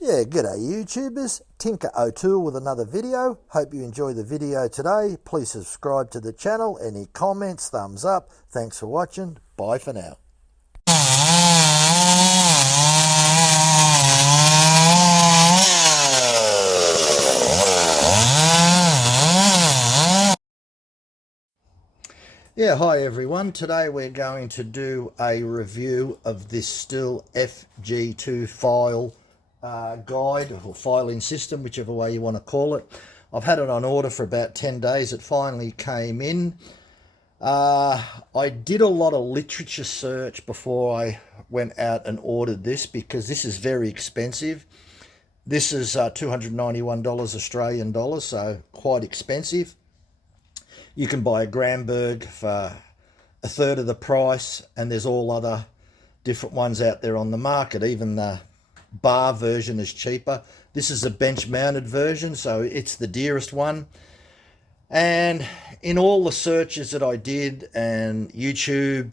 Yeah, g'day YouTubers, Tinker O'Toole with another video. Hope you enjoy the video today. Please subscribe to the channel. Any comments, thumbs up. Thanks for watching. Bye for now. Yeah, hi everyone. Today we're going to do a review of this Stihl FG2 file guide or filing system, whichever way you want to call it. I've had it on order for about 10 days. It finally came in. I did a lot of literature search before I went out and ordered this because this is very expensive. This is $291 Australian dollars, so quite expensive. You can buy a Gramberg for a third of the price, and there's all other different ones out there on the market. Even the bar version is cheaper. This is a bench mounted version, so it's the dearest one. And in all the searches that I did and YouTube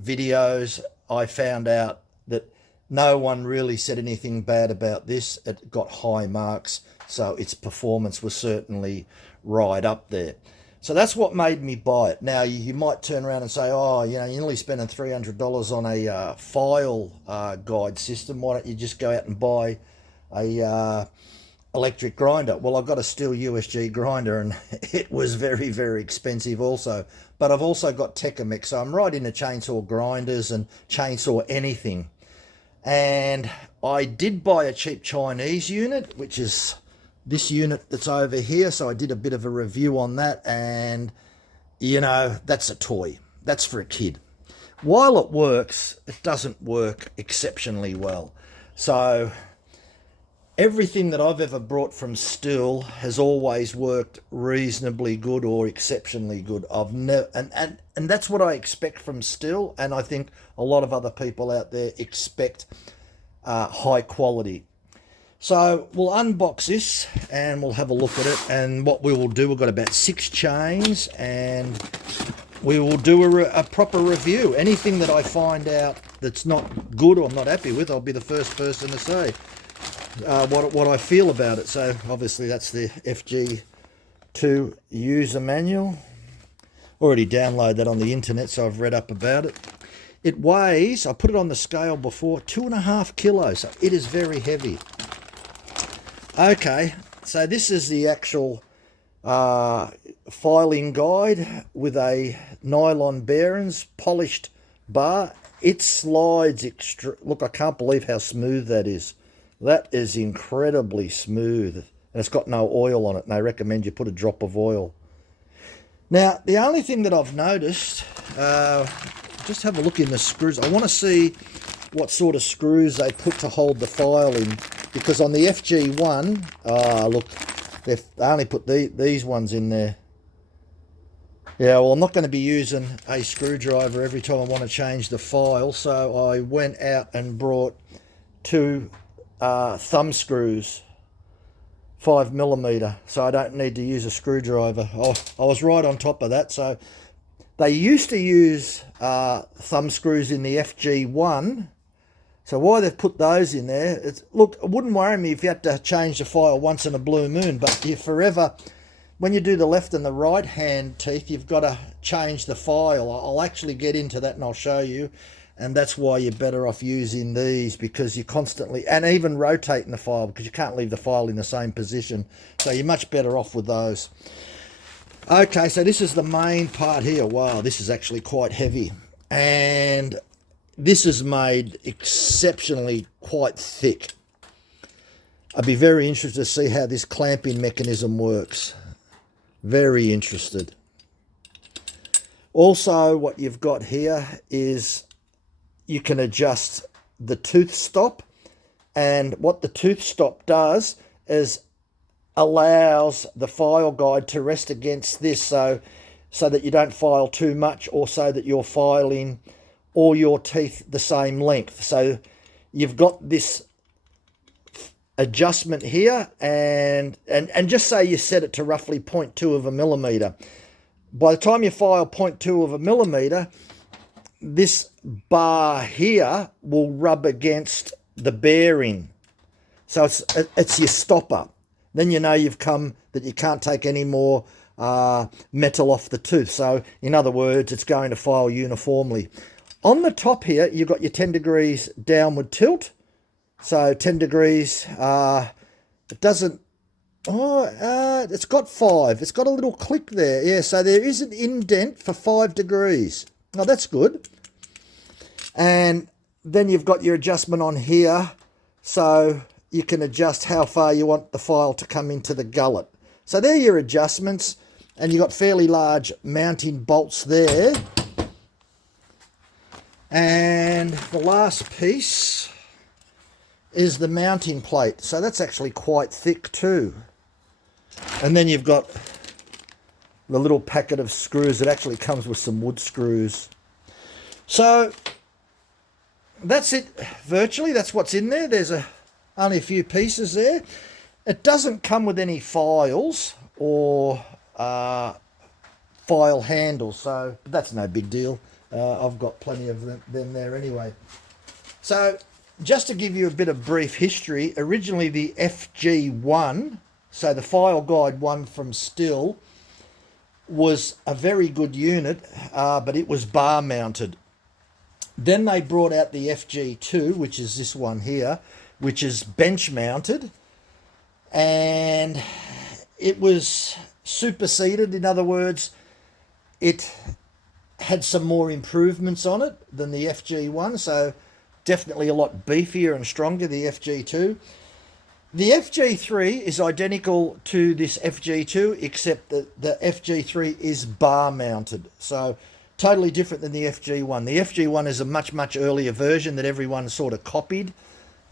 videos, I found out that no one really said anything bad about this. It got high marks, so its performance was certainly right up there. So that's what made me buy it. Now, you might turn around and say, oh, you know, you're only spending $300 on a file guide system. Why don't you just go out and buy a electric grinder? Well, I've got a Stihl USG grinder, and it was very, very expensive also. But I've also got Techamec, so I'm right into chainsaw grinders and chainsaw anything. And I did buy a cheap Chinese unit, which is this unit that's over here, so I did a bit of a review on that, and you know, that's a toy. That's for a kid. While it works, it doesn't work exceptionally well. So everything that I've ever brought from Stihl has always worked reasonably good or exceptionally good. I've never, and that's what I expect from Stihl, and I think a lot of other people out there expect high quality. So we'll unbox this and we'll have a look at it, and what we will do, we've got about 6 chains, and we will do a proper review. Anything that I find out that's not good or I'm not happy with, I'll be the first person to say what I feel about it. So obviously that's the FG2 user manual. Already downloaded that on the internet, so I've read up about it. It weighs, I put it on the scale before, 2.5 kilos. So it is very heavy. Okay, so this is the actual filing guide with a nylon bearings, polished bar. It slides look, I can't believe how smooth that is. That is incredibly smooth. And it's got no oil on it, and they recommend you put a drop of oil. Now, the only thing that I've noticed, just have a look in the screws. I want to see what sort of screws they put to hold the file in, because on the FG1, look, they only put these ones in there. Yeah, well, I'm not going to be using a screwdriver every time I want to change the file, so I went out and brought 2 thumb screws, 5mm, so I don't need to use a screwdriver. I was right on top of that. So they used to use thumb screws in the FG1, so why they've put those in there, look, it wouldn't worry me if you had to change the file once in a blue moon, but you forever, when you do the left and the right hand teeth, you've got to change the file. I'll actually get into that and I'll show you, and that's why you're better off using these, because you're constantly, and even rotating the file, because you can't leave the file in the same position, so you're much better off with those. Okay, so this is the main part here. Wow, this is actually quite heavy, and this is made exceptionally quite thick. I'd be very interested to see how this clamping mechanism works. Very interested. Also, what you've got here is you can adjust the tooth stop, and what the tooth stop does is allows the file guide to rest against this, so that you don't file too much, or so that you're filing all your teeth the same length. So you've got this adjustment here, and just say you set it to roughly 0.2 of a millimeter. By the time you file 0.2 of a millimeter, this bar here will rub against the bearing. So it's your stopper. Then you know that you can't take any more metal off the tooth. So in other words, it's going to file uniformly. On the top here, you've got your 10 degrees downward tilt. So 10 degrees, it doesn't, it's got 5. It's got a little click there. Yeah, so there is an indent for 5 degrees. Oh, that's good. And then you've got your adjustment on here. So you can adjust how far you want the file to come into the gullet. So they're your adjustments. And you've got fairly large mounting bolts there. And the last piece is the mounting plate. So that's actually quite thick too. And then you've got the little packet of screws. It actually comes with some wood screws. So that's it virtually. That's what's in there. There's only a few pieces there. It doesn't come with any files or file handles, so that's no big deal. I've got plenty of them there anyway. So just to give you a bit of brief history, originally the FG1, so the file guide one from Stihl, was a very good unit, but it was bar mounted. Then they brought out the FG2, which is this one here, which is bench mounted, and it was superseded. In other words, it had some more improvements on it than the FG1, so definitely a lot beefier and stronger, the FG2. The FG3 is identical to this FG2, except that the FG3 is bar mounted, so totally different than the FG1. The FG1 is a much, much earlier version that everyone sort of copied.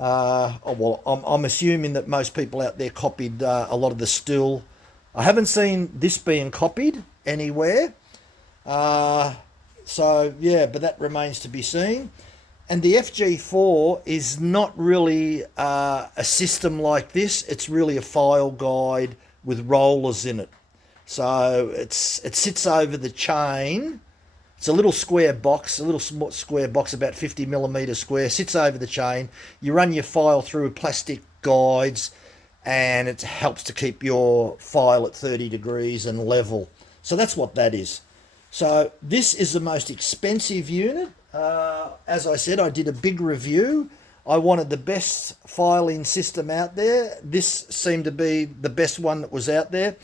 I'm assuming that most people out there copied a lot of the Stihl. I haven't seen this being copied anywhere. So, yeah, but that remains to be seen. And the FG4 is not really a system like this. It's really a file guide with rollers in it. So it sits over the chain. It's a little square box, about 50 millimeter square, sits over the chain. You run your file through plastic guides, and it helps to keep your file at 30 degrees and level. So that's what that is. So this is the most expensive unit. As I said, I did a big review. I wanted the best filing system out there. This seemed to be the best one that was out there.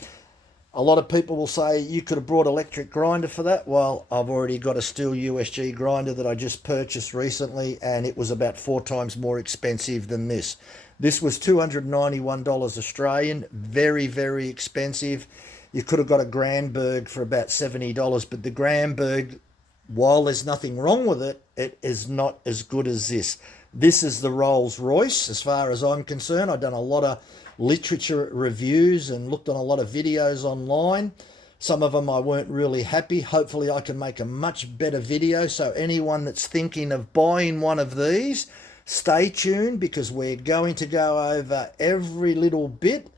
A lot of people will say you could have brought electric grinder for that. Well, I've already got a Stihl USG grinder that I just purchased recently, and it was about 4 times more expensive than this. This was $291 Australian, very, very expensive. You could have got a Grandberg for about $70, but the Grandberg, while there's nothing wrong with it, it is not as good as this. This is the Rolls Royce, as far as I'm concerned. I've done a lot of literature reviews and looked on a lot of videos online. Some of them I weren't really happy. Hopefully I can make a much better video. So anyone that's thinking of buying one of these, stay tuned, because we're going to go over every little bit.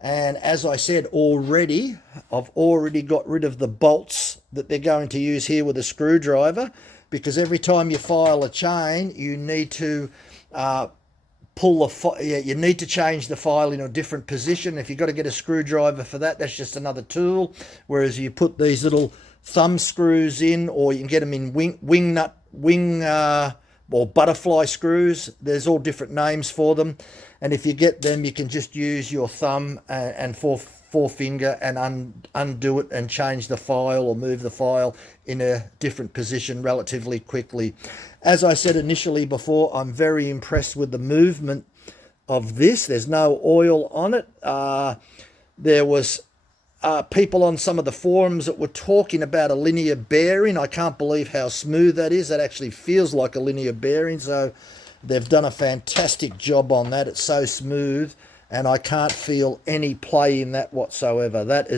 And as I said already, I've already got rid of the bolts that they're going to use here with a screwdriver, because every time you file a chain, you need to you need to change the file in a different position. If you've got to get a screwdriver for that, that's just another tool. Whereas you put these little thumb screws in, or you can get them in wing or butterfly screws. There's all different names for them. And if you get them, you can just use your thumb and forefinger and undo it and change the file or move the file in a different position relatively quickly. As I said initially before, I'm very impressed with the movement of this. There's no oil on it. There was people on some of the forums that were talking about a linear bearing. I can't believe how smooth that is. That actually feels like a linear bearing. So they've done a fantastic job on that. It's so smooth, and I can't feel any play in that whatsoever. That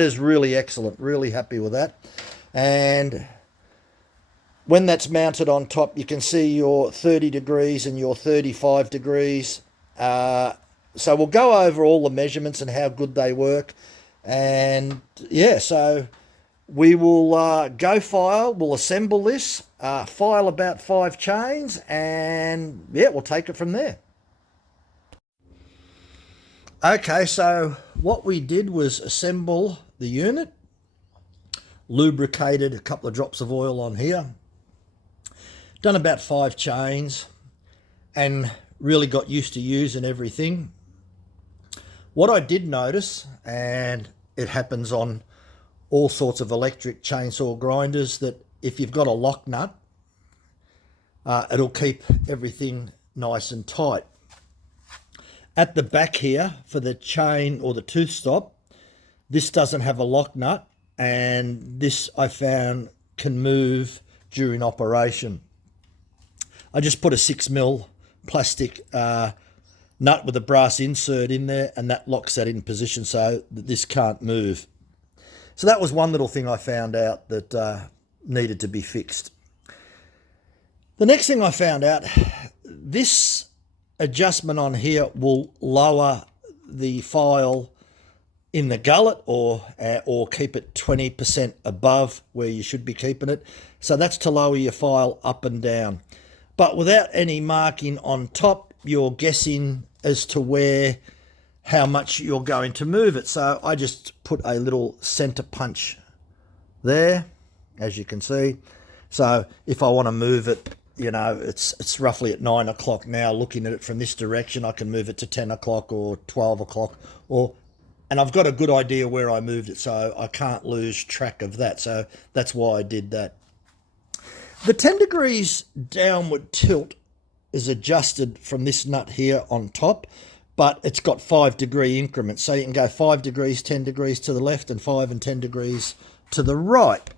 is really excellent. Really happy with that. And when that's mounted on top, you can see your 30 degrees and your 35 degrees. So we'll go over all the measurements and how good they work. And yeah, so we will go file. We'll assemble this, file about 5 chains, and yeah, we'll take it from there. Okay, so what we did was assemble the unit, lubricated a couple of drops of oil on here, done about 5 chains, and really got used to using everything. What I did notice, and it happens on all sorts of electric chainsaw grinders, that if you've got a lock nut, it'll keep everything nice and tight. At the back here for the chain or the tooth stop, this doesn't have a lock nut, and this I found can move during operation. I just put a 6mm plastic nut with a brass insert in there, and that locks that in position so that this can't move. So that was one little thing I found out that needed to be fixed. The next thing I found out, this adjustment on here will lower the file in the gullet or keep it 20% above where you should be keeping it. So that's to lower your file up and down. But without any marking on top, you're guessing as to how much you're going to move it. So I just put a little center punch there, as you can see. So if I want to move it, you know, it's roughly at 9 o'clock now. Looking at it from this direction, I can move it to 10 o'clock or 12 o'clock, and I've got a good idea where I moved it, so I can't lose track of that. So that's why I did that. The 10 degrees downward tilt is adjusted from this nut here on top, but it's got 5-degree increments. So you can go 5 degrees, 10 degrees to the left, and 5 and 10 degrees to the right.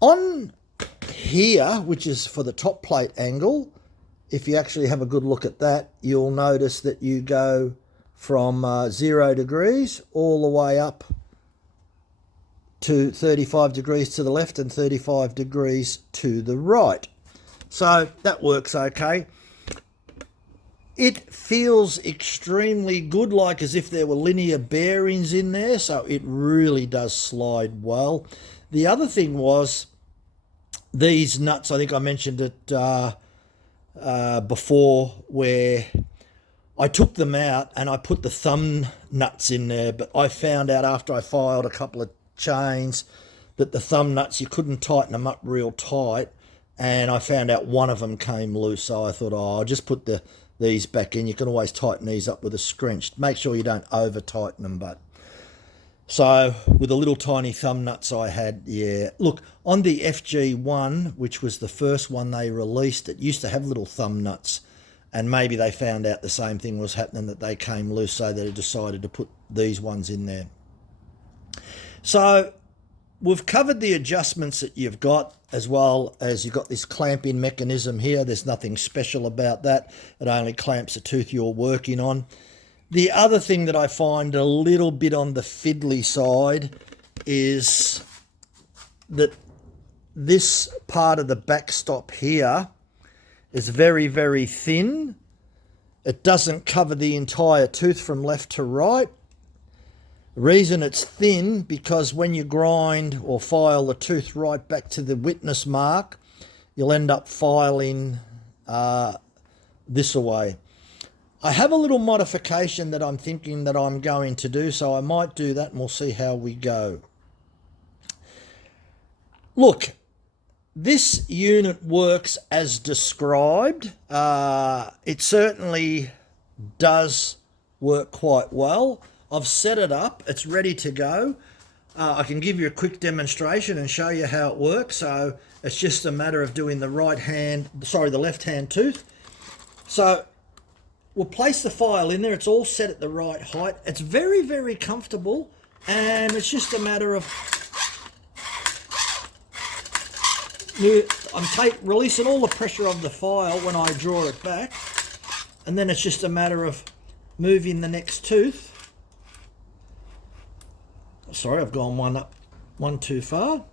On here, which is for the top plate angle, if you actually have a good look at that, you'll notice that you go from 0 degrees all the way up to 35 degrees to the left and 35 degrees to the right. So that works okay. It feels extremely good, like as if there were linear bearings in there, so it really does slide well. The other thing was these nuts, I think I mentioned it before, where I took them out and I put the thumb nuts in there, but I found out after I filed a couple of chains that the thumb nuts, you couldn't tighten them up real tight, and I found out one of them came loose, so I thought, I'll just put these back in. You can always tighten these up with a scrunch. Make sure you don't over tighten them, but so with the little tiny thumb nuts I had, yeah. Look, on the FG1, which was the first one they released, it used to have little thumb nuts, and maybe they found out the same thing was happening, that they came loose, so they decided to put these ones in there. So we've covered the adjustments that you've got, as well as you've got this clamping mechanism here. There's nothing special about that. It only clamps the tooth you're working on. The other thing that I find a little bit on the fiddly side is that this part of the backstop here is very, very thin. It doesn't cover the entire tooth from left to right. The reason it's thin, because when you grind or file the tooth right back to the witness mark, you'll end up filing this away. I have a little modification that I'm thinking that I'm going to do, so I might do that and we'll see how we go. Look, this unit works as described. It certainly does work quite well. I've set it up, it's ready to go. I can give you a quick demonstration and show you how it works. So it's just a matter of doing the left hand tooth. So we'll place the file in there. It's all set at the right height. It's very, very comfortable, and it's just a matter of I'm releasing all the pressure of the file when I draw it back, and then it's just a matter of moving the next tooth. Sorry, I've gone one too far.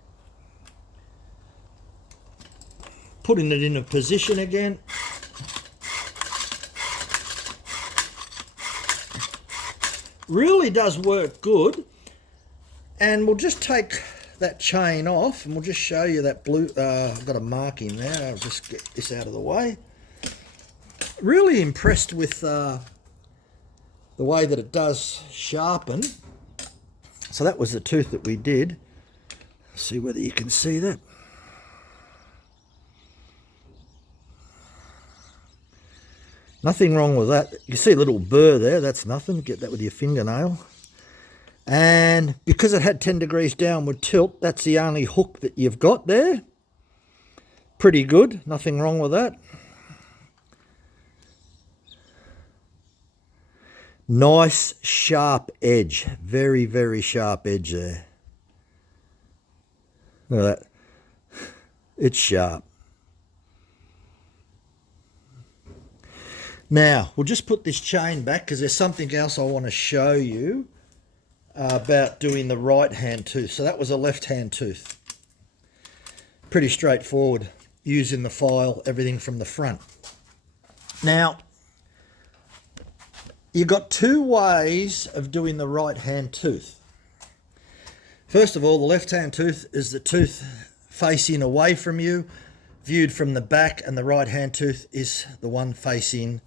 Putting it in a position again. Really does work good. And we'll just take that chain off and we'll just show you that blue. I've got a marking there. I'll just get this out of the way. Really impressed with the way that it does sharpen. So that was the tooth that we did. See whether you can see that. Nothing wrong with that. You see a little burr there, that's nothing. Get that with your fingernail. And because it had 10 degrees downward tilt, that's the only hook that you've got there. Pretty good, nothing wrong with that. Nice sharp edge, very, very sharp edge there. Look at that, it's sharp. Now, we'll just put this chain back because there's something else I want to show you about doing the right hand tooth. So that was a left hand tooth. Pretty straightforward, using the file, everything from the front. Now, you've got two ways of doing the right hand tooth. First of all, the left hand tooth is the tooth facing away from you, viewed from the back, and the right hand tooth is the one facing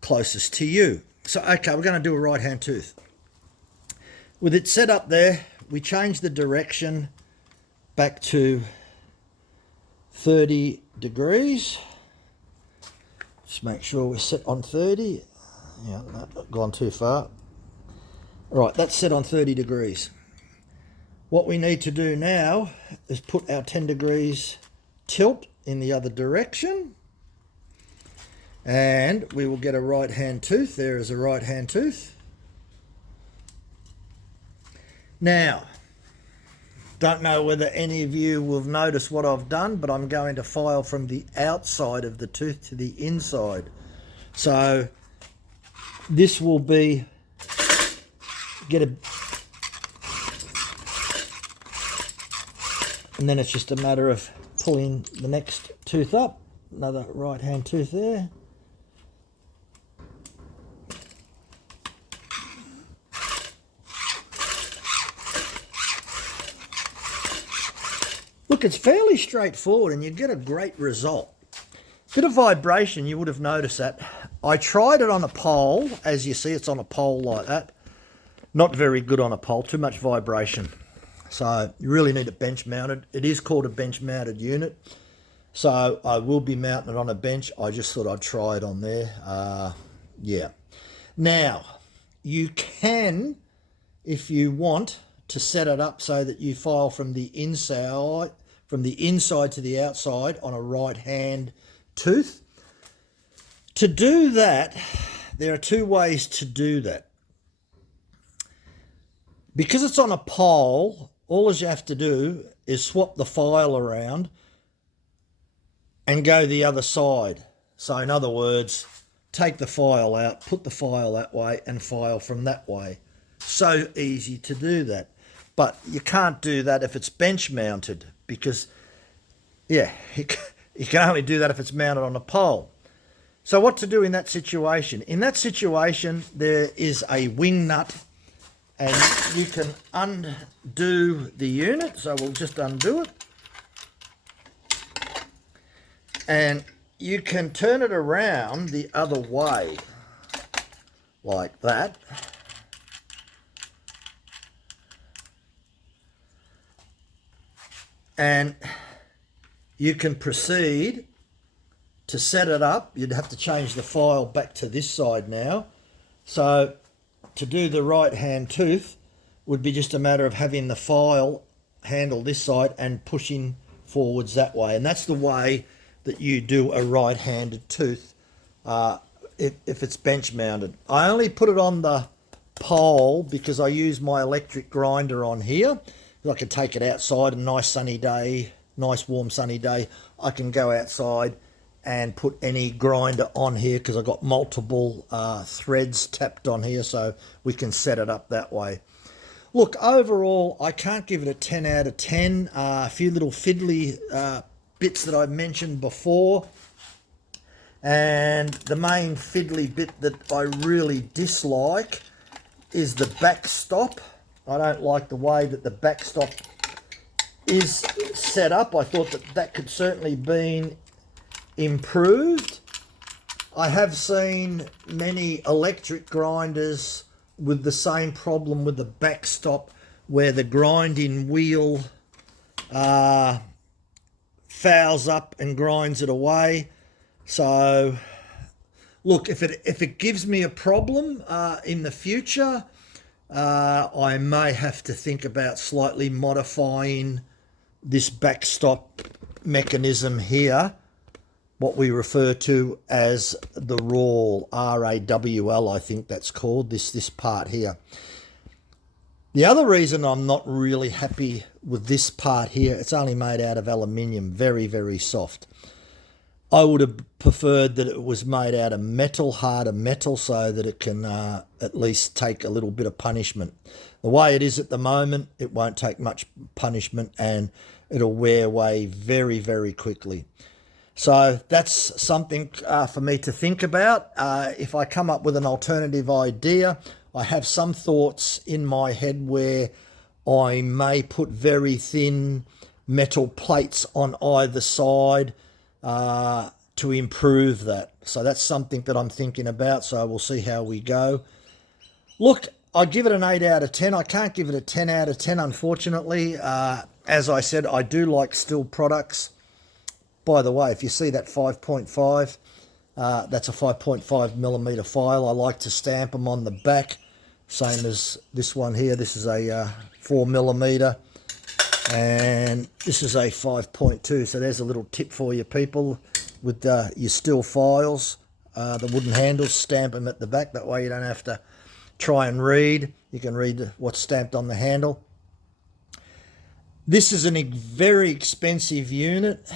closest to you. So, okay, we're going to do a right hand tooth. With it set up there, we change the direction back to 30 degrees. Just make sure we're set on 30. Yeah, not gone too far. All right, that's set on 30 degrees. What we need to do now is put our 10 degrees tilt in the other direction. And we will get a right hand tooth. There is a right hand tooth. Now, don't know whether any of you will notice what I've done, but I'm going to file from the outside of the tooth to the inside. So this will be, and then it's just a matter of pulling the next tooth up. Another right hand tooth there. Look, it's fairly straightforward and you get a great result. Bit of vibration, you would have noticed that. I tried it on a pole. As you see, it's on a pole like that. Not very good on a pole, too much vibration. So you really need it bench mounted. It is called a bench mounted unit. So I will be mounting it on a bench. I just thought I'd try it on there. Yeah. Now, you can, if you want, to set it up so that you file from the inside to the outside on a right hand tooth. To do that, there are two ways to do that. Because it's on a pole, all you have to do is swap the file around and go the other side. So in other words, take the file out, put the file that way and file from that way. So easy to do that. But you can't do that if it's bench mounted because, yeah, you can only do that if it's mounted on a pole. So what to do in that situation? In that situation, there is a wing nut and you can undo the unit. So we'll just undo it. And you can turn it around the other way like that. And you can proceed to set it up. You'd have to change the file back to this side now. So to do the right hand tooth would be just a matter of having the file handle this side and pushing forwards that way. And that's the way that you do a right-handed tooth if it's bench mounted. I only put it on the pole because I use my electric grinder on here. I can take it outside, a nice sunny day, nice warm sunny day. I can go outside and put any grinder on here because I've got multiple threads tapped on here, so we can set it up that way. Look, overall, I can't give it a 10 out of 10. A few little fiddly bits that I mentioned before. And the main fiddly bit that I really dislike is the backstop. I don't like the way that the backstop is set up. I thought that that could certainly been improved. I have seen many electric grinders with the same problem with the backstop, where the grinding wheel fouls up and grinds it away. So look, if it gives me a problem in the future, I may have to think about slightly modifying this backstop mechanism here, what we refer to as the rawl, R-A-W-L, I think that's called, this part here. The other reason I'm not really happy with this part here, it's only made out of aluminium, very, very soft. I would have preferred that it was made out of metal, harder metal, so that it can at least take a little bit of punishment. The way it is at the moment, it won't take much punishment and it'll wear away very, very quickly. So that's something for me to think about. If I come up with an alternative idea, I have some thoughts in my head where I may put very thin metal plates on either side to improve that. So that's something that I'm thinking about. So we'll see how we go. Look, I give it an 8 out of 10. I can't give it a 10 out of 10, unfortunately. As I said, I do like Stihl products. By the way, if you see that 5.5, that's a 5.5 millimeter file. I like to stamp them on the back, same as this one here. This is a 4 millimeter, and this is a 5.2. So there's a little tip for you people with your Stihl files. The wooden handles, stamp them at the back. That way you don't have to try and read. You can read what's stamped on the handle. This is a very expensive unit.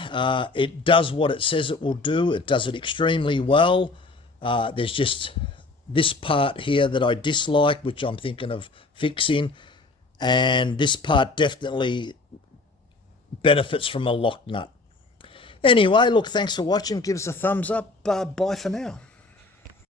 It does what it says it will do. It does it extremely well. There's just this part here that I dislike, which I'm thinking of fixing. And this part definitely benefits from a lock nut. Anyway, look, thanks for watching. Give us a thumbs up. Bye for now.